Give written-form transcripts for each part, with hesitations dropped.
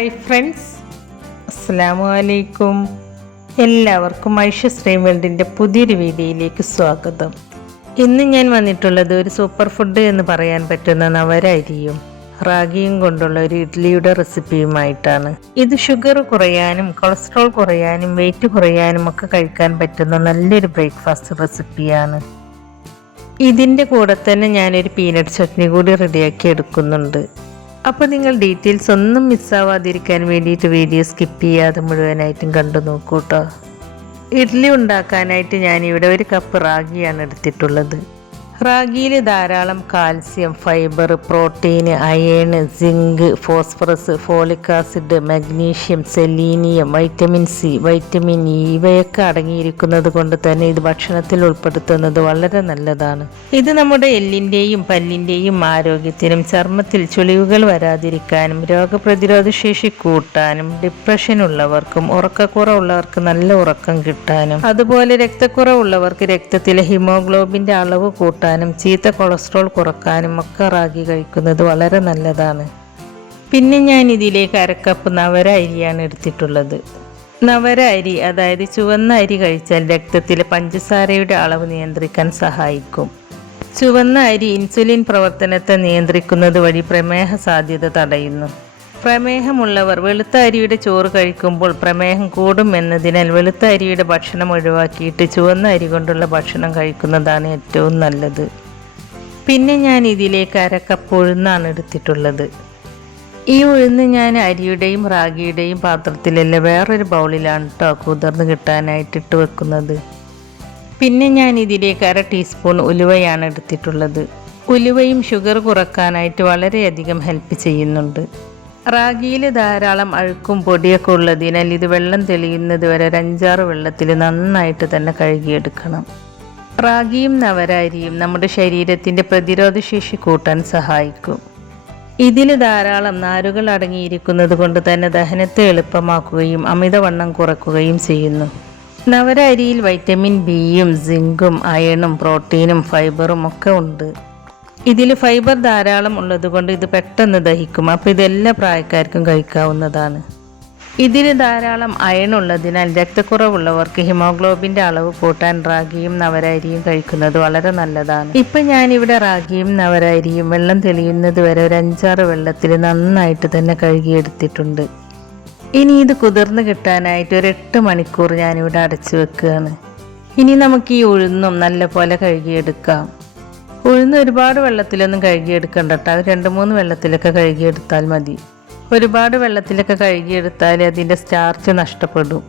Hi friends, അസ്സലാമു അലൈക്കും. എല്ലാവർക്കും ഐഷ സ്ട്രീം വേൾഡിൻ്റെ പുതിയൊരു വീഡിയോയിലേക്ക് സ്വാഗതം. ഇന്ന് ഞാൻ വന്നിട്ടുള്ളത് ഒരു സൂപ്പർ ഫുഡ് എന്ന് പറയാൻ പറ്റുന്ന നവര അരിയും റാഗിയും കൊണ്ടുള്ള ഒരു ഇഡ്ലിയുടെ റെസിപ്പിയുമായിട്ടാണ്. ഇത് ഷുഗർ കുറയാനും കൊളസ്ട്രോൾ കുറയാനും വെയിറ്റ് കുറയാനും ഒക്കെ കഴിക്കാൻ പറ്റുന്ന നല്ലൊരു ബ്രേക്ക്ഫാസ്റ്റ് റെസിപ്പിയാണ്. ഇതിൻ്റെ കൂടെ തന്നെ ഞാനൊരു പീനട്ട് ചട്നി കൂടി റെഡിയാക്കി എടുക്കുന്നുണ്ട്. അപ്പോൾ നിങ്ങൾ ഡീറ്റെയിൽസ് ഒന്നും മിസ്സാവാതിരിക്കാൻ വേണ്ടിയിട്ട് വീഡിയോ സ്കിപ്പ് ചെയ്യാതെ മുഴുവനായിട്ടും കണ്ടു നോക്കൂ കേട്ടോ. ഇഡ്ഡലി ഉണ്ടാക്കാനായിട്ട് ഞാനിവിടെ 1 കപ്പ് റാഗിയാണ് എടുത്തിട്ടുള്ളത്. റാഗിയിൽ ധാരാളം calcium, fibre, protein, iron, zinc, phosphorus, folic acid, magnesium, selenium, vitamin C, vitamin E ഇവയൊക്കെ അടങ്ങിയിരിക്കുന്നത് കൊണ്ട് തന്നെ ഇത് ഭക്ഷണത്തിൽ ഉൾപ്പെടുത്തുന്നത് വളരെ നല്ലതാണ്. ഇത് നമ്മുടെ എല്ലിൻ്റെയും പല്ലിൻ്റെയും ആരോഗ്യത്തിനും ചർമ്മത്തിൽ ചുളിവുകൾ വരാതിരിക്കാനും രോഗപ്രതിരോധ ശേഷി കൂട്ടാനും ഡിപ്രഷൻ ഉള്ളവർക്കും ഉറക്കക്കുറവുള്ളവർക്ക് നല്ല ഉറക്കം കിട്ടാനും അതുപോലെ രക്തക്കുറവുള്ളവർക്ക് രക്തത്തിലെ ഹിമോഗ്ലോബിൻ്റെ അളവ് കൂട്ടാനും ചീത്ത കൊളസ്ട്രോൾ കുറക്കാനും ഒക്കെ റാഗി കഴിക്കുന്നത് വളരെ നല്ലതാണ്. പിന്നെ ഞാൻ ഇതിലേക്ക് 1/2 കപ്പ് നവര അരിയാണ് എടുത്തിട്ടുള്ളത്. നവര അരി അതായത് ചുവന്ന അരി കഴിച്ചാൽ രക്തത്തിലെ പഞ്ചസാരയുടെ അളവ് നിയന്ത്രിക്കാൻ സഹായിക്കും. ചുവന്ന അരി ഇൻസുലിൻ പ്രവർത്തനത്തെ നിയന്ത്രിക്കുന്നത് വഴി പ്രമേഹ സാധ്യത തടയുന്നു. പ്രമേഹമുള്ളവർ വെളുത്ത അരിയുടെ ചോറ് കഴിക്കുമ്പോൾ പ്രമേഹം കൂടും എന്നതിനാൽ വെളുത്ത അരിയുടെ ഭക്ഷണം ഒഴിവാക്കിയിട്ട് ചുവന്ന അരി കൊണ്ടുള്ള ഭക്ഷണം കഴിക്കുന്നതാണ് ഏറ്റവും നല്ലത്. പിന്നെ ഞാൻ ഇതിലേക്ക് 1/2 കപ്പ് ഉഴുന്നാണ് എടുത്തിട്ടുള്ളത്. ഈ ഉഴുന്ന് ഞാൻ അരിയുടെയും റാഗിയുടെയും പാത്രത്തിലല്ല വേറൊരു ബൗളിലാണ് കേട്ടോ കുതിർന്ന് കിട്ടാനായിട്ട് ഇട്ട് വെക്കുന്നത്. പിന്നെ ഞാൻ ഇതിലേക്ക് 1/2 ടീസ്പൂൺ ഉലുവയാണ് എടുത്തിട്ടുള്ളത്. ഉലുവയും ഷുഗർ കുറക്കാനായിട്ട് വളരെയധികം ഹെൽപ്പ് ചെയ്യുന്നുണ്ട്. റാഗിയിൽ ധാരാളം അഴുക്കും പൊടിയൊക്കെ ഉള്ളതിനാൽ ഇത് വെള്ളം തെളിയുന്നത് വരെ 5-6 വെള്ളത്തിൽ നന്നായിട്ട് തന്നെ കഴുകിയെടുക്കണം. റാഗിയും നവര അരിയും നമ്മുടെ ശരീരത്തിൻ്റെ പ്രതിരോധശേഷി കൂട്ടാൻ സഹായിക്കും. ഇതിൽ ധാരാളം നാരുകൾ അടങ്ങിയിരിക്കുന്നത് കൊണ്ട് തന്നെ ദഹനത്തെ എളുപ്പമാക്കുകയും അമിതവണ്ണം കുറയ്ക്കുകയും ചെയ്യുന്നു. നവര അരിയിൽ വൈറ്റമിൻ ബിയും സിങ്കും അയണും പ്രോട്ടീനും ഫൈബറും ഒക്കെ ഉണ്ട്. ഇതിൽ ഫൈബർ ധാരാളം ഉള്ളതുകൊണ്ട് ഇത് പെട്ടെന്ന് ദഹിക്കും. അപ്പോൾ ഇതെല്ലാ പ്രായക്കാർക്കും കഴിക്കാവുന്നതാണ്. ഇതിൽ ധാരാളം അയൺ ഉള്ളതിനാൽ രക്തക്കുറവുള്ളവർക്ക് ഹിമോഗ്ലോബിൻ്റെ അളവ് കൂട്ടാൻ റാഗിയും നവര അരിയും കഴിക്കുന്നത് വളരെ നല്ലതാണ്. ഇപ്പം ഞാനിവിടെ റാഗിയും നവര അരിയും വെള്ളം തെളിയുന്നത് വരെ ഒരു 5-6 വെള്ളത്തിൽ നന്നായിട്ട് തന്നെ കഴുകിയെടുത്തിട്ടുണ്ട്. ഇനി ഇത് കുതിർന്ന് കിട്ടാനായിട്ട് ഒരു 8 മണിക്കൂർ ഞാനിവിടെ അടച്ചു വെക്കുകയാണ്. ഇനി നമുക്ക് ഈ ഉഴുന്നും നല്ല പോലെ കഴുകിയെടുക്കാം. ഉഴുന്ന് ഒരുപാട് വെള്ളത്തിലൊന്നും കഴുകിയെടുക്കണ്ട കേട്ടോ. അത് 2-3 വെള്ളത്തിലൊക്കെ കഴുകിയെടുത്താൽ മതി. ഒരുപാട് വെള്ളത്തിലൊക്കെ കഴുകിയെടുത്താൽ അതിൻ്റെ സ്റ്റാർച്ച് നഷ്ടപ്പെടും.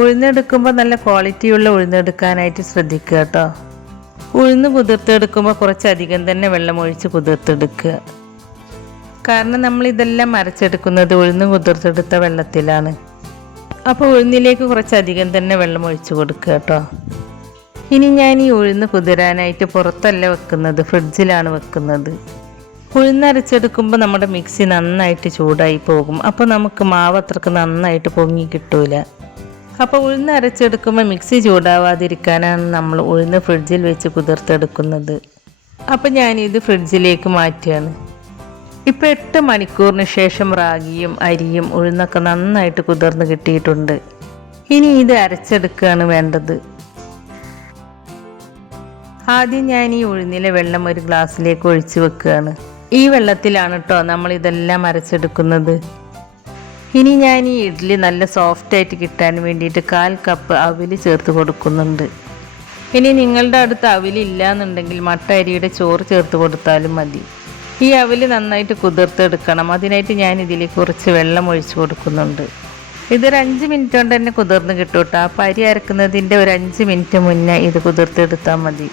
ഉഴുന്നെടുക്കുമ്പോൾ നല്ല ക്വാളിറ്റിയുള്ള ഉഴുന്നെടുക്കാനായിട്ട് ശ്രദ്ധിക്കുക കേട്ടോ. ഉഴുന്ന് കുതിർത്തെടുക്കുമ്പോൾ കുറച്ചധികം തന്നെ വെള്ളം ഒഴിച്ച് കുതിർത്തെടുക്കുക. കാരണം നമ്മളിതെല്ലാം അരച്ചെടുക്കുന്നത് ഉഴുന്ന് കുതിർത്തെടുത്ത വെള്ളത്തിലാണ്. അപ്പോൾ ഉഴുന്നിലേക്ക് കുറച്ചധികം തന്നെ വെള്ളം ഒഴിച്ച് കൊടുക്കുക കേട്ടോ. ഇനി ഞാൻ ഈ ഉഴുന്ന് കുതിരാനായിട്ട് പുറത്തല്ല വെക്കുന്നത്, ഫ്രിഡ്ജിലാണ് വെക്കുന്നത്. ഉഴുന്നരച്ചെടുക്കുമ്പോൾ നമ്മുടെ മിക്സി നന്നായിട്ട് ചൂടായി പോകും. അപ്പോൾ നമുക്ക് മാവ് അത്രക്ക് നന്നായിട്ട് പൊങ്ങി കിട്ടൂല. അപ്പോൾ ഉഴുന്ന് അരച്ചെടുക്കുമ്പോൾ മിക്സി ചൂടാവാതിരിക്കാനാണ് നമ്മൾ ഉഴുന്ന് ഫ്രിഡ്ജിൽ വെച്ച് കുതിർത്തെടുക്കുന്നത്. അപ്പോൾ ഞാനിത് ഫ്രിഡ്ജിലേക്ക് മാറ്റുകയാണ്. ഇപ്പോൾ 8 മണിക്കൂറിന് ശേഷം റാഗിയും അരിയും ഉഴുന്നൊക്കെ നന്നായിട്ട് കുതിർന്ന് കിട്ടിയിട്ടുണ്ട്. ഇനി ഇത് അരച്ചെടുക്കുകയാണ് വേണ്ടത്. ആദ്യം ഞാൻ ഈ ഉഴുന്നിലെ വെള്ളം ഒരു ഗ്ലാസ്സിലേക്ക് ഒഴിച്ച് വെക്കുകയാണ്. ഈ വെള്ളത്തിലാണ് കേട്ടോ നമ്മൾ ഇതെല്ലാം അരച്ചെടുക്കുന്നത്. ഇനി ഞാൻ ഈ ഇഡ്ഡലി നല്ല സോഫ്റ്റായിട്ട് കിട്ടാൻ വേണ്ടിയിട്ട് 1/4 കപ്പ് അവിൽ ചേർത്ത് കൊടുക്കുന്നുണ്ട്. ഇനി നിങ്ങളുടെ അടുത്ത് അവിലില്ല എന്നുണ്ടെങ്കിൽ മട്ട അരിയുടെ ചോറ് ചേർത്ത് കൊടുത്താലും മതി. ഈ അവിൽ നന്നായിട്ട് കുതിർത്തെടുക്കണം. അതിനായിട്ട് ഞാൻ ഇതിലേക്ക് കുറച്ച് വെള്ളം ഒഴിച്ച് കൊടുക്കുന്നുണ്ട്. ഇതൊരു 5 മിനിറ്റ് കൊണ്ട് തന്നെ കുതിർന്ന് കിട്ടും കേട്ടോ. അപ്പോൾ അരി അരക്കുന്നതിൻ്റെ ഒരു 5 മിനിറ്റ് മുന്നേ ഇത് കുതിർത്തെടുത്താൽ മതി.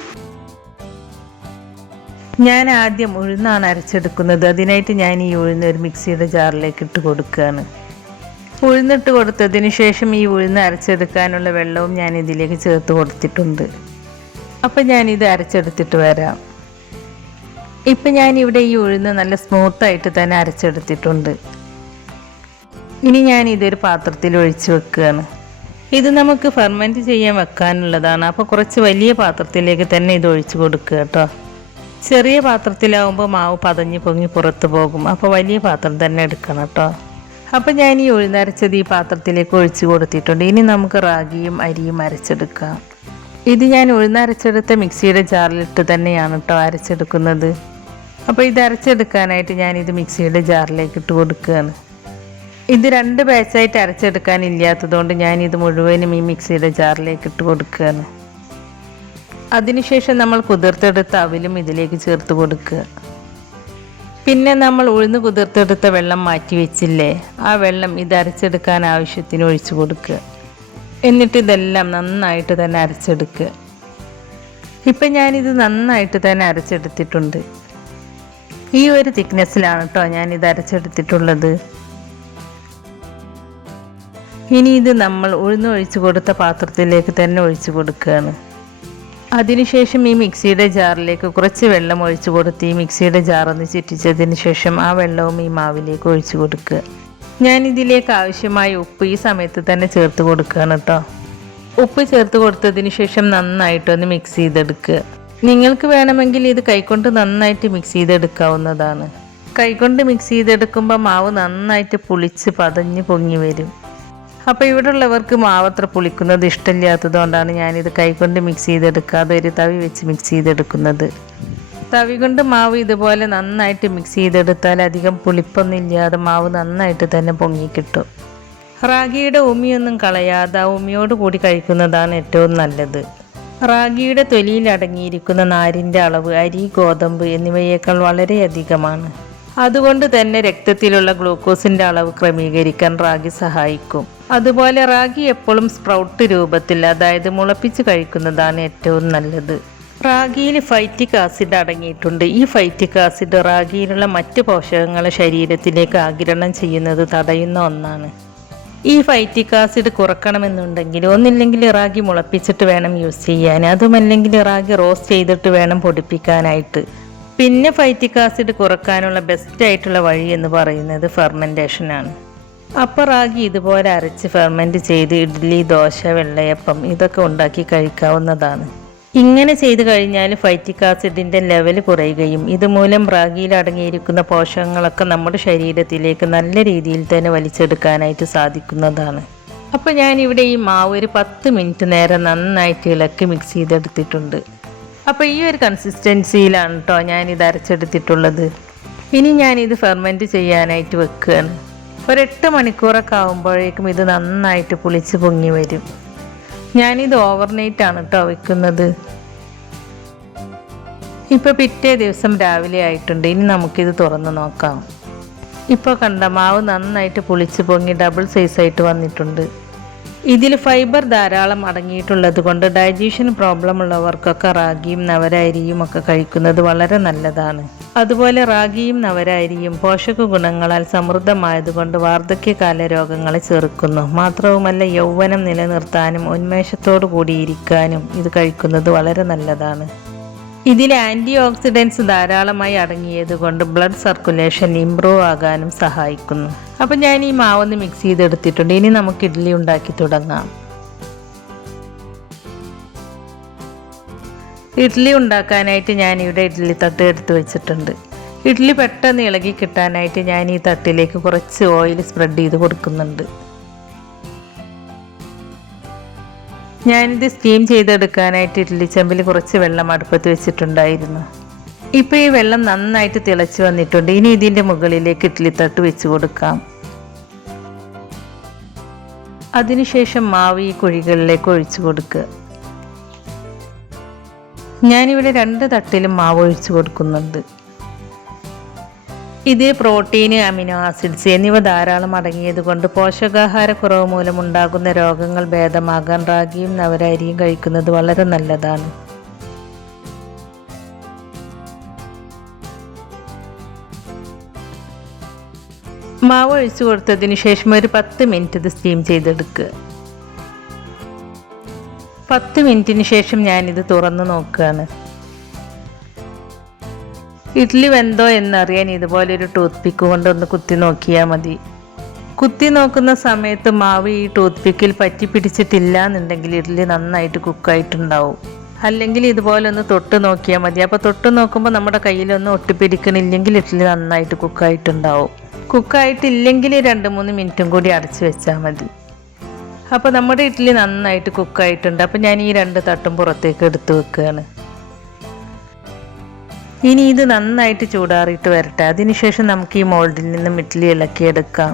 ഞാൻ ആദ്യം ഉഴുന്നാണ് അരച്ചെടുക്കുന്നത്. അതിനായിട്ട് ഞാൻ ഈ ഉഴുന്ന് ഒരു മിക്സിയുടെ ജാറിലേക്ക് ഇട്ട് കൊടുക്കുകയാണ്. ഉഴുന്നിട്ട് കൊടുത്തതിന് ശേഷം ഈ ഉഴുന്ന് അരച്ചെടുക്കാനുള്ള വെള്ളവും ഞാൻ ഇതിലേക്ക് ചേർത്ത് കൊടുത്തിട്ടുണ്ട്. അപ്പം ഞാനിത് അരച്ചെടുത്തിട്ട് വരാം. ഇപ്പം ഞാനിവിടെ ഈ ഉഴുന്ന് നല്ല സ്മൂത്തായിട്ട് തന്നെ അരച്ചെടുത്തിട്ടുണ്ട്. ഇനി ഞാൻ ഇതൊരു പാത്രത്തിൽ ഒഴിച്ച് വെക്കുകയാണ്. ഇത് നമുക്ക് ഫെർമെൻറ്റ് ചെയ്യാൻ വെക്കാനുള്ളതാണ്. അപ്പോൾ കുറച്ച് വലിയ പാത്രത്തിലേക്ക് തന്നെ ഇത് ഒഴിച്ച് കൊടുക്കുക കേട്ടോ. ചെറിയ പാത്രത്തിലാവുമ്പോൾ മാവ് പതഞ്ഞ് പൊങ്ങി പുറത്ത് പോകും. അപ്പോൾ വലിയ പാത്രം തന്നെ എടുക്കണം കേട്ടോ. അപ്പോൾ ഞാൻ ഈ ഉഴുന്നരച്ചത് ഈ പാത്രത്തിലേക്ക് ഒഴിച്ച് കൊടുത്തിട്ടുണ്ട്. ഇനി നമുക്ക് റാഗിയും അരിയും അരച്ചെടുക്കാം. ഇത് ഞാൻ ഉഴുന്നരച്ചെടുത്ത മിക്സിയുടെ ജാറിലിട്ട് തന്നെയാണ് കേട്ടോ അരച്ചെടുക്കുന്നത്. അപ്പോൾ ഇത് അരച്ചെടുക്കാനായിട്ട് ഞാനിത് മിക്സിയുടെ ജാറിലേക്ക് ഇട്ട് കൊടുക്കുകയാണ്. ഇത് 2 ബാച്ചായിട്ട് അരച്ചെടുക്കാനില്ലാത്തതുകൊണ്ട് ഞാനിത് മുഴുവനും ഈ മിക്സിയുടെ ജാറിലേക്ക് ഇട്ട് കൊടുക്കുകയാണ്. അതിനുശേഷം നമ്മൾ കുതിർത്തെടുത്ത അവിലും ഇതിലേക്ക് ചേർത്ത് കൊടുക്കുക. പിന്നെ നമ്മൾ ഉഴുന്ന് കുതിർത്തെടുത്ത വെള്ളം മാറ്റി വെച്ചില്ലേ, ആ വെള്ളം ഇത് അരച്ചെടുക്കാൻ ആവശ്യത്തിന് ഒഴിച്ചു കൊടുക്കുക. എന്നിട്ട് ഇതെല്ലാം നന്നായിട്ട് തന്നെ അരച്ചെടുക്കുക. ഇപ്പം ഞാനിത് നന്നായിട്ട് തന്നെ അരച്ചെടുത്തിട്ടുണ്ട്. ഈ ഒരു തിക്നെസ്സിലാണ് കേട്ടോ ഞാനിത് അരച്ചെടുത്തിട്ടുള്ളത്. ഇനി ഇത് നമ്മൾ ഉഴുന്ന് ഒഴിച്ചു കൊടുത്ത പാത്രത്തിലേക്ക് തന്നെ ഒഴിച്ചു കൊടുക്കുകയാണ്. അതിനുശേഷം ഈ മിക്സിയുടെ ജാറിലേക്ക് കുറച്ച് വെള്ളം ഒഴിച്ചു കൊടുത്ത് ഈ മിക്സിയുടെ ജാറൊന്ന് ചുറ്റിച്ചതിന് ശേഷം ആ വെള്ളവും ഈ മാവിലേക്ക് ഒഴിച്ചു കൊടുക്കുക. ഞാനിതിലേക്ക് ആവശ്യമായ ഉപ്പ് ഈ സമയത്ത് തന്നെ ചേർത്ത് കൊടുക്കുകയാണ് കേട്ടോ. ഉപ്പ് ചേർത്ത് കൊടുത്തതിന് ശേഷം നന്നായിട്ടൊന്ന് മിക്സ് ചെയ്തെടുക്കുക. നിങ്ങൾക്ക് വേണമെങ്കിൽ ഇത് കൈകൊണ്ട് നന്നായിട്ട് മിക്സ് ചെയ്തെടുക്കാവുന്നതാണ്. കൈകൊണ്ട് മിക്സ് ചെയ്തെടുക്കുമ്പോൾ മാവ് നന്നായിട്ട് പുളിച്ച് പതഞ്ഞ് പൊങ്ങി വരും. അപ്പോൾ ഇവിടെ ഉള്ളവർക്ക് മാവ് അത്ര പുളിക്കുന്നത് ഇഷ്ടമില്ലാത്തതുകൊണ്ടാണ് ഞാനിത് കൈകൊണ്ട് മിക്സ് ചെയ്തെടുക്കാതെ ഒരു തവി വെച്ച് മിക്സ് ചെയ്തെടുക്കുന്നത്. തവി കൊണ്ട് മാവ് ഇതുപോലെ നന്നായിട്ട് മിക്സ് ചെയ്തെടുത്താൽ അധികം പുളിപ്പൊന്നും ഇല്ലാതെ മാവ് നന്നായിട്ട് തന്നെ പൊങ്ങിക്കിട്ടും. റാഗിയുടെ ഉമിയൊന്നും കളയാതെ ആ ഉമിയോട് കൂടി കഴിക്കുന്നതാണ് ഏറ്റവും നല്ലത്. റാഗിയുടെ തൊലിയിൽ അടങ്ങിയിരിക്കുന്ന നാരിൻ്റെ അളവ് അരി, ഗോതമ്പ് എന്നിവയേക്കാൾ വളരെയധികമാണ്. അതുകൊണ്ട് തന്നെ രക്തത്തിലുള്ള ഗ്ലൂക്കോസിൻ്റെ അളവ് ക്രമീകരിക്കാൻ റാഗി സഹായിക്കും. അതുപോലെ റാഗി എപ്പോഴും സ്പ്രൗട്ട് രൂപത്തിൽ, അതായത് മുളപ്പിച്ച് കഴിക്കുന്നതാണ് ഏറ്റവും നല്ലത്. റാഗിയിൽ ഫൈറ്റിക് ആസിഡ് അടങ്ങിയിട്ടുണ്ട്. ഈ ഫൈറ്റിക് ആസിഡ് റാഗിയിലുള്ള മറ്റ് പോഷകങ്ങളെ ശരീരത്തിലേക്ക് ആഗിരണം ചെയ്യുന്നത് തടയുന്ന ഒന്നാണ്. ഈ ഫൈറ്റിക് ആസിഡ് കുറക്കണമെന്നുണ്ടെങ്കിൽ ഒന്നില്ലെങ്കിൽ റാഗി മുളപ്പിച്ചിട്ട് വേണം യൂസ് ചെയ്യാൻ, അതുമല്ലെങ്കിൽ റാഗി റോസ്റ്റ് ചെയ്തിട്ട് വേണം പൊടിപ്പിക്കാനായിട്ട്. പിന്നെ ഫൈറ്റിക് ആസിഡ് കുറക്കാനുള്ള ബെസ്റ്റ് ആയിട്ടുള്ള വഴി എന്ന് പറയുന്നത് ഫെർമെൻറ്റേഷനാണ്. അപ്പോൾ റാഗി ഇതുപോലെ അരച്ച് ഫെർമെൻറ്റ് ചെയ്ത് ഇഡ്ഡലി, ദോശ, വെള്ളയപ്പം ഇതൊക്കെ ഉണ്ടാക്കി കഴിക്കാവുന്നതാണ്. ഇങ്ങനെ ചെയ്തു കഴിഞ്ഞാൽ ഫൈറ്റിക് ആസിഡിൻ്റെ ലെവൽ കുറയുകയും ഇതുമൂലം റാഗിയിൽ അടങ്ങിയിരിക്കുന്ന പോഷകങ്ങളൊക്കെ നമ്മുടെ ശരീരത്തിലേക്ക് നല്ല രീതിയിൽ തന്നെ വലിച്ചെടുക്കാനായിട്ട് സാധിക്കുന്നതാണ്. അപ്പോൾ ഞാനിവിടെ ഈ മാവ് ഒരു 10 മിനിറ്റ് നേരം നന്നായിട്ട് ഇളക്കി മിക്സ് ചെയ്തെടുത്തിട്ടുണ്ട്. അപ്പോൾ ഈ ഒരു കൺസിസ്റ്റൻസിയിലാണ് കേട്ടോ ഞാനിത് അരച്ചെടുത്തിട്ടുള്ളത്. ഇനി ഞാനിത് ഫെർമെൻറ്റ് ചെയ്യാനായിട്ട് വെക്കുകയാണ്. ഒരു 8 മണിക്കൂറൊക്കെ ആകുമ്പോഴേക്കും ഇത് നന്നായിട്ട് പുളിച്ച് പൊങ്ങി വരും. ഞാനിത് ഓവർനൈറ്റാണ് കേട്ടോ വെക്കുന്നത്. ഇപ്പോൾ പിറ്റേ ദിവസം രാവിലെ ആയിട്ടുണ്ട്. ഇനി നമുക്കിത് തുറന്ന് നോക്കാം. ഇപ്പോൾ കണ്ട മാവ് നന്നായിട്ട് പുളിച്ച് പൊങ്ങി ഡബിൾ സൈസായിട്ട് വന്നിട്ടുണ്ട്. ഇതിൽ ഫൈബർ ധാരാളം അടങ്ങിയിട്ടുള്ളത് കൊണ്ട് ഡൈജഷൻ പ്രോബ്ലം ഉള്ളവർക്കൊക്കെ റാഗിയും നവരരിയും ഒക്കെ കഴിക്കുന്നത് വളരെ നല്ലതാണ്. അതുപോലെ റാഗിയും നവരരിയും പോഷക ഗുണങ്ങളാൽ സമൃദ്ധമായതുകൊണ്ട് വാർദ്ധക്യകാല രോഗങ്ങളെ ചെറുക്കുന്നു. മാത്രവുമല്ല യൗവനം നിലനിർത്താനും ഉന്മേഷത്തോടു കൂടിയിരിക്കാനും ഇത് കഴിക്കുന്നത് വളരെ നല്ലതാണ്. ഇതിൽ ആൻറ്റി ഓക്സിഡൻസ് ധാരാളമായി അടങ്ങിയത് കൊണ്ട് ബ്ലഡ് സർക്കുലേഷൻ ഇംപ്രൂവ് ആകാനും സഹായിക്കുന്നു. അപ്പം ഞാൻ ഈ മാവൊന്ന് മിക്സ് ചെയ്തെടുത്തിട്ടുണ്ട്. ഇനി നമുക്ക് ഇഡ്ഡലി ഉണ്ടാക്കി തുടങ്ങാം. ഇഡ്ഡലി ഉണ്ടാക്കാനായിട്ട് ഞാനിവിടെ ഇഡ്ഡലി തട്ട് എടുത്ത് വെച്ചിട്ടുണ്ട്. ഇഡ്ഡലി പെട്ടെന്ന് ഇളകി കിട്ടാനായിട്ട് ഞാൻ ഈ തട്ടിലേക്ക് കുറച്ച് ഓയിൽ സ്പ്രെഡ് ചെയ്ത് കൊടുക്കുന്നുണ്ട്. ഞാനിത് സ്റ്റീം ചെയ്തെടുക്കാനായിട്ട് ഇഡ്ഡലി ചെമ്പിൽ കുറച്ച് വെള്ളം അടുപ്പത്ത് വെച്ചിട്ടുണ്ടായിരുന്നു. ഇപ്പോൾ ഈ വെള്ളം നന്നായിട്ട് തിളച്ച് വന്നിട്ടുണ്ട്. ഇനി ഇതിൻ്റെ മുകളിലേക്ക് ഇഡ്ഡലി തട്ട് വെച്ച് കൊടുക്കാം. അതിനുശേഷം മാവ് ഈ കുഴികളിലേക്ക് ഒഴിച്ചു കൊടുക്കുക. ഞാനിവിടെ 2 തട്ടിലും മാവ് ഒഴിച്ചു കൊടുക്കുന്നുണ്ട്. ഇത് പ്രോട്ടീന്, അമിനോ ആസിഡ്സ് എന്നിവ ധാരാളം അടങ്ങിയത് കൊണ്ട് പോഷകാഹാരക്കുറവ് മൂലമുണ്ടാകുന്ന രോഗങ്ങൾ ഭേദമാകാൻ റാഗിയും നവരരിയും കഴിക്കുന്നത് വളരെ നല്ലതാണ്. മാവ് ഒഴിച്ചു കൊടുത്തതിന് ശേഷം ഒരു 10 മിനിറ്റ് ഇത് സ്റ്റീം ചെയ്തെടുക്കുക. 10 മിനിറ്റിന് ശേഷം ഞാനിത് തുറന്ന് നോക്കുകയാണ്. ഇഡ്ഡലി വെന്തോ എന്നറിയാൻ ഇതുപോലൊരു ടൂത്ത് പിക്ക് കൊണ്ടൊന്ന് കുത്തി നോക്കിയാൽ മതി. കുത്തി നോക്കുന്ന സമയത്ത് മാവ് ഈ ടൂത്ത് പിക്കിൽ പറ്റി പിടിച്ചിട്ടില്ല എന്നുണ്ടെങ്കിൽ ഇഡ്ഡലി നന്നായിട്ട് കുക്കായിട്ടുണ്ടാവും. അല്ലെങ്കിൽ ഇതുപോലെ ഒന്ന് തൊട്ട് നോക്കിയാൽ മതി. അപ്പോൾ തൊട്ട് നോക്കുമ്പോൾ നമ്മുടെ കയ്യിലൊന്നും ഒട്ടിപ്പിടിക്കണില്ലെങ്കിൽ ഇഡ്ഡലി നന്നായിട്ട് കുക്കായിട്ടുണ്ടാവും. കുക്കായിട്ടില്ലെങ്കിൽ 2-3 മിനിറ്റും കൂടി അടച്ചു വെച്ചാൽ മതി. അപ്പോൾ നമ്മുടെ ഇഡ്ഡലി നന്നായിട്ട് കുക്കായിട്ടുണ്ട്. അപ്പോൾ ഞാൻ ഈ 2 തട്ടും പുറത്തേക്ക് എടുത്ത് വെക്കുകയാണ്. ഇനി ഇത് നന്നായിട്ട് ചൂടാറിയിട്ട് വരട്ടെ. അതിനുശേഷം നമുക്ക് ഈ മോൾഡിൽ നിന്നും ഇഡ്ഡലി ഇളക്കിയെടുക്കാം.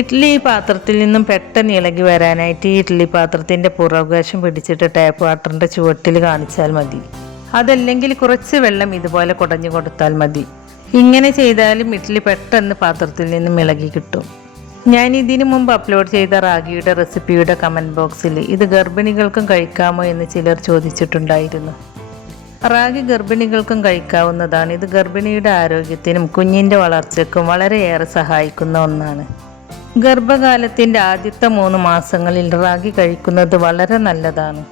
ഇഡ്ഡലി ഈ പാത്രത്തിൽ നിന്നും പെട്ടെന്ന് ഇളകി വരാനായിട്ട് ഈ ഇഡ്ഡലി പാത്രത്തിൻ്റെ പുറകുവശം പിടിച്ചിട്ട് ടാപ്പ് വാട്ടറിൻ്റെ ചുവട്ടിൽ കാണിച്ചാൽ മതി. അതല്ലെങ്കിൽ കുറച്ച് വെള്ളം ഇതുപോലെ കുടഞ്ഞു കൊടുത്താൽ മതി. ഇങ്ങനെ ചെയ്താലും ഇഡ്ഡലി പെട്ടെന്ന് പാത്രത്തിൽ നിന്നും ഇളകി കിട്ടും. ഞാൻ ഇതിനു മുമ്പ് അപ്ലോഡ് ചെയ്ത റാഗിയുടെ റെസിപ്പിയുടെ കമൻറ്റ് ബോക്സിൽ ഇത് ഗർഭിണികൾക്കും കഴിക്കാമോ എന്ന് ചിലർ ചോദിച്ചിട്ടുണ്ടായിരുന്നു. റാഗി ഗർഭിണികൾക്കും കഴിക്കാവുന്നതാണ്. ഇത് ഗർഭിണിയുടെ ആരോഗ്യത്തിനും കുഞ്ഞിൻ്റെ വളർച്ചയ്ക്കും വളരെയേറെ സഹായിക്കുന്ന ഒന്നാണ്. ഗർഭകാലത്തിൻ്റെ ആദ്യത്തെ 3 മാസങ്ങളിൽ റാഗി കഴിക്കുന്നത് വളരെ നല്ലതാണ്.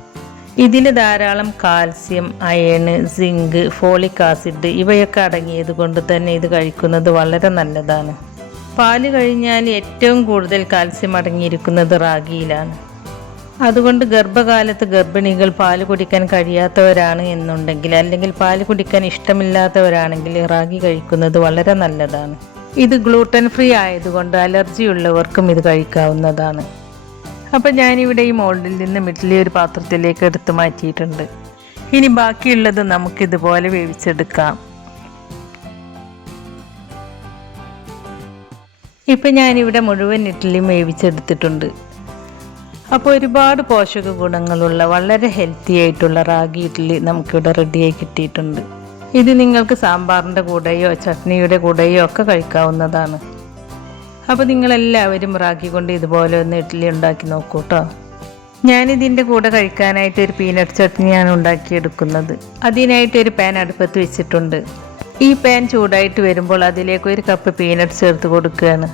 ഇതിൽ ധാരാളം calcium, iron, zinc, folic acid ഇവയൊക്കെ അടങ്ങിയത് കൊണ്ട് തന്നെ ഇത് കഴിക്കുന്നത് വളരെ നല്ലതാണ്. പാല് കഴിഞ്ഞാൽ ഏറ്റവും കൂടുതൽ കാൽസ്യം അടങ്ങിയിരിക്കുന്നത് റാഗിയിലാണ്. അതുകൊണ്ട് ഗർഭകാലത്ത് ഗർഭിണികൾ പാല് കുടിക്കാൻ കഴിയാത്തവരാണ് എന്നുണ്ടെങ്കിൽ, അല്ലെങ്കിൽ പാല് കുടിക്കാൻ ഇഷ്ടമില്ലാത്തവരാണെങ്കിൽ റാഗി കഴിക്കുന്നത് വളരെ നല്ലതാണ്. ഇത് ഗ്ലൂട്ടൻ ഫ്രീ ആയതുകൊണ്ട് അലർജി ഉള്ളവർക്കും ഇത് കഴിക്കാവുന്നതാണ്. അപ്പോൾ ഞാനിവിടെ ഈ മോൾഡിൽ നിന്ന് ഇഡ്ഡലി ഒരു പാത്രത്തിലേക്ക് എടുത്ത് മാറ്റിയിട്ടുണ്ട്. ഇനി ബാക്കിയുള്ളത് നമുക്കിതുപോലെ വേവിച്ചെടുക്കാം. ഇപ്പം ഞാനിവിടെ മുഴുവൻ ഇഡ്ഡലിയും വേവിച്ചെടുത്തിട്ടുണ്ട്. അപ്പോൾ ഒരുപാട് പോഷക ഗുണങ്ങളുള്ള വളരെ ഹെൽത്തി ആയിട്ടുള്ള റാഗി ഇഡ്ഡലി നമുക്കിവിടെ റെഡിയായി കിട്ടിയിട്ടുണ്ട്. ഇത് നിങ്ങൾക്ക് സാമ്പാറിൻ്റെ കൂടെയോ ചട്നിയുടെ കൂടെയോ ഒക്കെ കഴിക്കാവുന്നതാണ്. അപ്പോൾ നിങ്ങളെല്ലാവരും റാഗി കൊണ്ട് ഇതുപോലെ ഒന്ന് ഇഡ്ഡലി ഉണ്ടാക്കി നോക്കൂ കേട്ടോ. ഞാനിതിൻ്റെ കൂടെ കഴിക്കാനായിട്ട് ഒരു പീനട്ട് ചട്നിയാണ് ഉണ്ടാക്കിയെടുക്കുന്നത്. അതിനായിട്ട് ഒരു പാൻ അടുപ്പത്ത് വെച്ചിട്ടുണ്ട്. ഈ പാൻ ചൂടായിട്ട് വരുമ്പോൾ അതിലേക്ക് 1 കപ്പ് പീനട്ട് ചേർത്ത് കൊടുക്കുകയാണ്.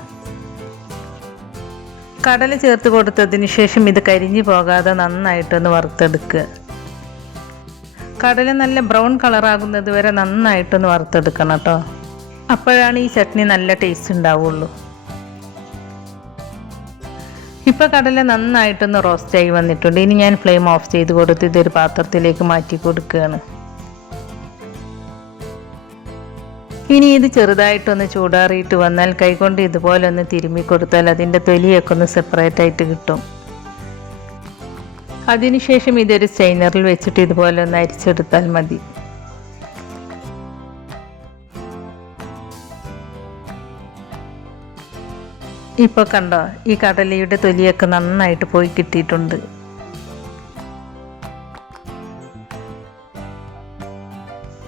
കടല ചേർത്ത് കൊടുത്തതിന് ശേഷം ഇത് കരിഞ്ഞു പോകാതെ നന്നായിട്ടൊന്ന് വറുത്തെടുക്കുക. കടല നല്ല ബ്രൗൺ കളറാകുന്നത് വരെ നന്നായിട്ടൊന്ന് വറുത്തെടുക്കണം കേട്ടോ. അപ്പോഴാണ് ഈ ചട്നി നല്ല ടേസ്റ്റ് ഉണ്ടാവുള്ളൂ. ഇപ്പോൾ കടല നന്നായിട്ടൊന്ന് റോസ്റ്റായി വന്നിട്ടുണ്ട്. ഇനി ഞാൻ ഫ്ലെയിം ഓഫ് ചെയ്ത് കൊടുത്ത് ഇതൊരു പാത്രത്തിലേക്ക് മാറ്റി കൊടുക്കുകയാണ്. ഇനി ഇത് ചെറുതായിട്ടൊന്ന് ചൂടാറിയിട്ട് വന്നാൽ കൈകൊണ്ട് ഇതുപോലെ ഒന്ന് തിരുമ്മി കൊടുത്താൽ അതിൻ്റെ തൊലിയൊക്കെ ഒന്ന് സെപ്പറേറ്റ് ആയിട്ട് കിട്ടും. അതിനുശേഷം ഇതൊരു സ്റ്റെയിനറിൽ വെച്ചിട്ട് ഇതുപോലെ ഒന്ന് അരിച്ചെടുത്താൽ മതി. ഇപ്പോൾ കണ്ടോ, ഈ കടലയുടെ തൊലിയൊക്കെ നന്നായിട്ട് പോയി കിട്ടിയിട്ടുണ്ട്.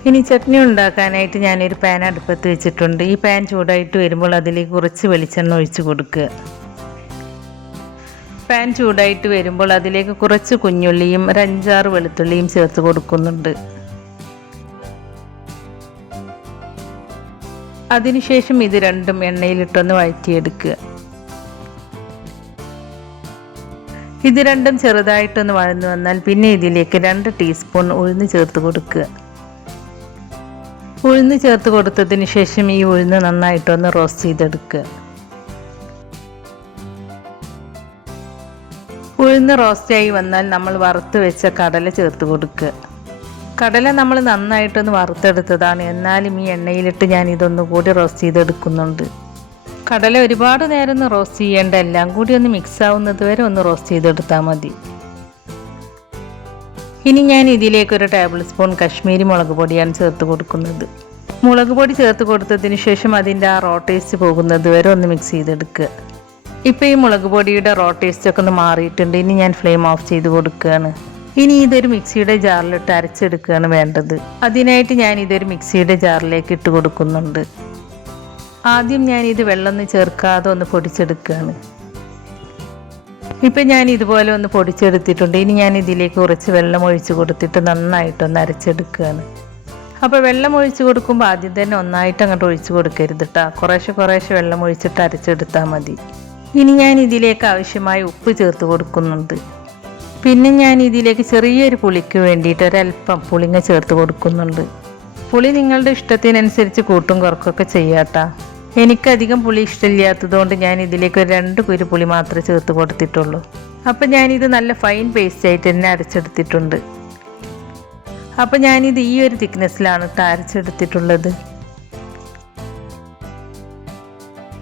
ഇനി ചട്നി ഉണ്ടാക്കാനായിട്ട് ഞാനൊരു പാൻ അടുപ്പത്ത് വെച്ചിട്ടുണ്ട്. ഈ പാൻ ചൂടായിട്ട് വരുമ്പോൾ അതിലേക്ക് കുറച്ച് വെളിച്ചെണ്ണ ഒഴിച്ച് കൊടുക്കുക. പാൻ ചൂടായിട്ട് വരുമ്പോൾ അതിലേക്ക് കുറച്ച് കുഞ്ഞുള്ളിയും 5-6 വെളുത്തുള്ളിയും ചേർത്ത് കൊടുക്കുന്നുണ്ട്. അതിനുശേഷം ഇത് രണ്ടും എണ്ണയിലിട്ടൊന്ന് വഴറ്റിയെടുക്കുക. ഇത് രണ്ടും ചെറുതായിട്ടൊന്ന് വഴന്നു വന്നാൽ പിന്നെ ഇതിലേക്ക് 2 ടീസ്പൂൺ ഉഴുന്ന് ചേർത്ത് കൊടുക്കുക. ഉഴുന്ന് ചേർത്ത് കൊടുത്തതിന് ശേഷം ഈ ഉഴുന്ന് നന്നായിട്ടൊന്ന് റോസ്റ്റ് ചെയ്തെടുക്കുക. ഉഴുന്ന് റോസ്റ്റായി വന്നാൽ നമ്മൾ വറുത്ത് വെച്ച കടല ചേർത്ത് കൊടുക്കുക. കടല നമ്മൾ നന്നായിട്ടൊന്ന് വറുത്തെടുത്തതാണ്, എന്നാലും ഈ എണ്ണയിലിട്ട് ഞാൻ ഇതൊന്നുകൂടി റോസ്റ്റ് ചെയ്തെടുക്കുന്നുണ്ട്. കടല ഒരുപാട് നേരം ഒന്ന് റോസ്റ്റ് ചെയ്യേണ്ട, എല്ലാം കൂടി ഒന്ന് മിക്സ് ആവുന്നത് വരെ ഒന്ന് റോസ്റ്റ് ചെയ്തെടുത്താൽ മതി. ഇനി ഞാൻ ഇതിലേക്ക് 1 ടേബിൾ സ്പൂൺ കശ്മീരി മുളക് പൊടിയാണ് ചേർത്ത് കൊടുക്കുന്നത്. മുളക് പൊടി ചേർത്ത് കൊടുത്തതിന് ശേഷം അതിൻ്റെ ആ റോ ടേസ്റ്റ് പോകുന്നത് വരെ ഒന്ന് മിക്സ് ചെയ്തെടുക്കുക. ഇപ്പോൾ ഈ മുളക് പൊടിയുടെ റോ ടേസ്റ്റൊക്കെ ഒന്ന് മാറിയിട്ടുണ്ട്. ഇനി ഞാൻ ഫ്ലെയിം ഓഫ് ചെയ്ത് കൊടുക്കുകയാണ്. ഇനി ഇതൊരു മിക്സിയുടെ ജാറിലിട്ട് അരച്ചെടുക്കുകയാണ് വേണ്ടത്. അതിനായിട്ട് ഞാൻ ഇതൊരു മിക്സിയുടെ ജാറിലേക്ക് ഇട്ട് കൊടുക്കുന്നുണ്ട്. ആദ്യം ഞാൻ ഇത് വെള്ളമൊന്നും ചേർക്കാതെ ഒന്ന് പൊടിച്ചെടുക്കുകയാണ്. ഇപ്പം ഞാൻ ഇതുപോലെ ഒന്ന് പൊടിച്ചെടുത്തിട്ടുണ്ട്. ഇനി ഞാൻ ഇതിലേക്ക് കുറച്ച് വെള്ളം ഒഴിച്ച് കൊടുത്തിട്ട് നന്നായിട്ടൊന്ന് അരച്ചെടുക്കുകയാണ്. അപ്പോൾ വെള്ളം ഒഴിച്ച് കൊടുക്കുമ്പോൾ ആദ്യം തന്നെ ഒന്നായിട്ട് അങ്ങോട്ട് ഒഴിച്ച് കൊടുക്കരുത് കേട്ടോ. കുറേശ്ശെ വെള്ളം ഒഴിച്ചിട്ട് അരച്ചെടുത്താൽ മതി. ഇനി ഞാൻ ഇതിലേക്ക് ആവശ്യമായ ഉപ്പ് ചേർത്ത് കൊടുക്കുന്നുണ്ട്. പിന്നെ ഞാൻ ഇതിലേക്ക് ചെറിയൊരു പുളിക്ക് വേണ്ടിയിട്ട് ഒരല്പം പുളിങ്ങ ചേർത്ത് കൊടുക്കുന്നുണ്ട്. പുളി നിങ്ങളുടെ ഇഷ്ടത്തിനനുസരിച്ച് കൂട്ടും കുറക്കൊക്കെ ചെയ്യാട്ടോ. എനിക്കധികം പുളി ഇഷ്ടമില്ലാത്തതുകൊണ്ട് ഞാൻ ഇതിലേക്ക് 2 കുരു പുളി മാത്രമേ ചേർത്ത് കൊടുത്തിട്ടുള്ളൂ. അപ്പം ഞാനിത് നല്ല ഫൈൻ പേസ്റ്റ് ആയിട്ട് തന്നെ അരച്ചെടുത്തിട്ടുണ്ട്. അപ്പം ഞാനിത് ഈ ഒരു തിക്നെസ്സിലാണ് അരച്ചെടുത്തിട്ടുള്ളത്.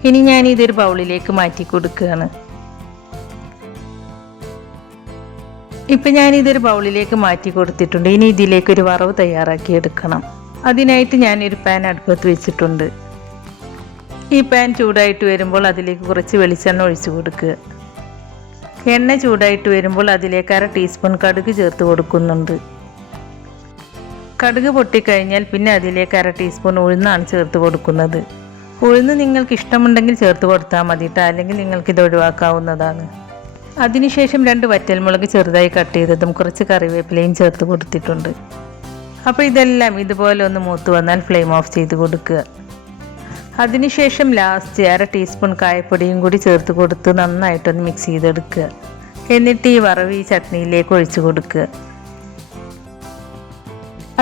ഇനി ഞാൻ ഇതൊരു ബൗളിലേക്ക് മാറ്റി കൊടുക്കുകയാണ്. ഇപ്പം ഞാനിതൊരു ബൗളിലേക്ക് മാറ്റി കൊടുത്തിട്ടുണ്ട്. ഇനി ഇതിലേക്ക് ഒരു വറവ് തയ്യാറാക്കി എടുക്കണം. അതിനായിട്ട് ഞാനൊരു പാൻ അടുപ്പത്ത് വെച്ചിട്ടുണ്ട്. ഈ പാൻ ചൂടായിട്ട് വരുമ്പോൾ അതിലേക്ക് കുറച്ച് വെളിച്ചെണ്ണ ഒഴിച്ചു കൊടുക്കുക. എണ്ണ ചൂടായിട്ട് വരുമ്പോൾ അതിലേക്ക് 1/2 ടീസ്പൂൺ കടുക് ചേർത്ത് കൊടുക്കുന്നുണ്ട്. കടുക് പൊട്ടിക്കഴിഞ്ഞാൽ പിന്നെ അതിലേക്ക് 1/2 ടീസ്പൂൺ ഉഴുന്നാണ് ചേർത്ത് കൊടുക്കുന്നത്. ഉഴുന്ന് നിങ്ങൾക്ക് ഇഷ്ടമുണ്ടെങ്കിൽ ചേർത്ത് കൊടുത്താൽ മതി ട്ടോ, അല്ലെങ്കിൽ നിങ്ങൾക്കിത് ഒഴിവാക്കാവുന്നതാണ്. അതിനുശേഷം 2 വറ്റൽമുളക് ചെറുതായി കട്ട് ചെയ്തതും കുറച്ച് കറിവേപ്പിലയും ചേർത്ത് കൊടുത്തിട്ടുണ്ട്. അപ്പോൾ ഇതെല്ലാം ഇതുപോലെ ഒന്ന് മൂത്ത് വന്നാൽ ഫ്ലെയിം ഓഫ് ചെയ്ത് കൊടുക്കുക. അതിനുശേഷം ലാസ്റ്റ് 1/2 ടീസ്പൂൺ കായപ്പൊടിയും കൂടി ചേർത്ത് കൊടുത്ത് നന്നായിട്ടൊന്ന് മിക്സ് ചെയ്തെടുക്കുക. എന്നിട്ട് ഈ വറവ് ഈ ചട്നിയിലേക്ക് ഒഴിച്ചു കൊടുക്കുക.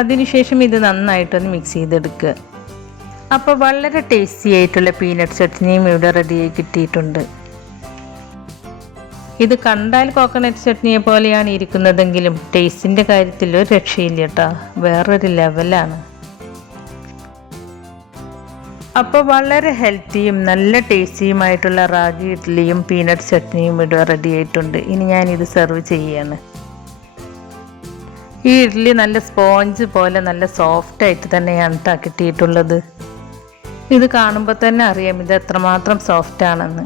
അതിനുശേഷം ഇത് നന്നായിട്ടൊന്ന് മിക്സ് ചെയ്തെടുക്കുക. അപ്പോൾ വളരെ ടേസ്റ്റി ആയിട്ടുള്ള പീനട്ട് ചട്നിയും ഇവിടെ റെഡിയായി കിട്ടിയിട്ടുണ്ട്. ഇത് കണ്ടാൽ കോക്കനട്ട് ചട്നിയെ പോലെയാണ് ഇരിക്കുന്നതെങ്കിലും ടേസ്റ്റിൻ്റെ കാര്യത്തിൽ ഒരു രക്ഷയില്ല കേട്ടോ, വേറൊരു ലെവലാണ്. അപ്പോൾ വളരെ ഹെൽത്തിയും നല്ല ടേസ്റ്റിയുമായിട്ടുള്ള റാഗി ഇഡ്ഡലിയും പീനട്ട് ചട്നിയും ഇവിടെ റെഡി ആയിട്ടുണ്ട്. ഇനി ഞാനിത് സെർവ് ചെയ്യുകയാണ്. ഈ ഇഡ്ഡലി നല്ല സ്പോഞ്ച് പോലെ നല്ല സോഫ്റ്റായിട്ട് തന്നെയാണ് കിട്ടിയിട്ടുള്ളത്. ഇത് കാണുമ്പോൾ തന്നെ അറിയാം ഇത് എത്രമാത്രം സോഫ്റ്റാണെന്ന്.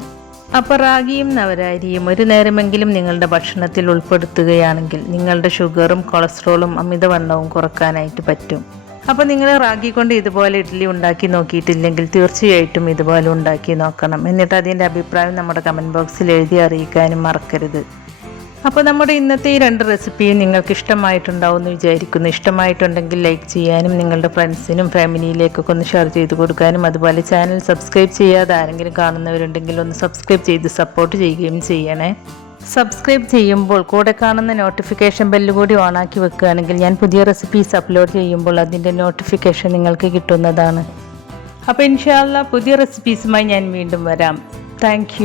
അപ്പോൾ റാഗിയും നവരരിയും ഒരു നേരമെങ്കിലും നിങ്ങളുടെ ഭക്ഷണത്തിൽ ഉൾപ്പെടുത്തുകയാണെങ്കിൽ നിങ്ങളുടെ ഷുഗറും കൊളസ്ട്രോളും അമിതവണ്ണവും കുറക്കാനായിട്ട് പറ്റും. അപ്പോൾ നിങ്ങൾ റാഗി കൊണ്ട് ഇതുപോലെ ഇഡ്ഡലി ഉണ്ടാക്കി നോക്കിയിട്ടില്ലെങ്കിൽ തീർച്ചയായിട്ടും ഇതുപോലെ ഉണ്ടാക്കി നോക്കണം. എന്നിട്ട് അതിൻ്റെ അഭിപ്രായം നമ്മുടെ കമൻറ്റ് ബോക്സിൽ എഴുതി അറിയിക്കാനും മറക്കരുത്. അപ്പോൾ നമ്മുടെ ഇന്നത്തെ ഈ 2 റെസിപ്പിയും നിങ്ങൾക്ക് ഇഷ്ടമായിട്ടുണ്ടാവും എന്ന് വിചാരിക്കുന്നു. ഇഷ്ടമായിട്ടുണ്ടെങ്കിൽ ലൈക്ക് ചെയ്യാനും നിങ്ങളുടെ ഫ്രണ്ട്സിനും ഫാമിലിയിലേക്കൊക്കെ ഒന്ന് ഷെയർ ചെയ്ത് കൊടുക്കാനും, അതുപോലെ ചാനൽ സബ്സ്ക്രൈബ് ചെയ്യാതെ ആരെങ്കിലും കാണുന്നവരുണ്ടെങ്കിൽ ഒന്ന് സബ്സ്ക്രൈബ് ചെയ്ത് സപ്പോർട്ട് ചെയ്യുകയും ചെയ്യണേ. സബ്സ്ക്രൈബ് ചെയ്യുമ്പോൾ കൂടെ കാണുന്ന നോട്ടിഫിക്കേഷൻ ബെല്ല് കൂടി ഓണാക്കി വെക്കുകയാണെങ്കിൽ ഞാൻ പുതിയ റെസിപ്പീസ് അപ്ലോഡ് ചെയ്യുമ്പോൾ അതിൻ്റെ നോട്ടിഫിക്കേഷൻ നിങ്ങൾക്ക് കിട്ടുന്നതാണ്. അപ്പോൾ ഇൻഷാ അല്ലാഹ് പുതിയ റെസിപ്പീസുമായി ഞാൻ വീണ്ടും വരാം. താങ്ക്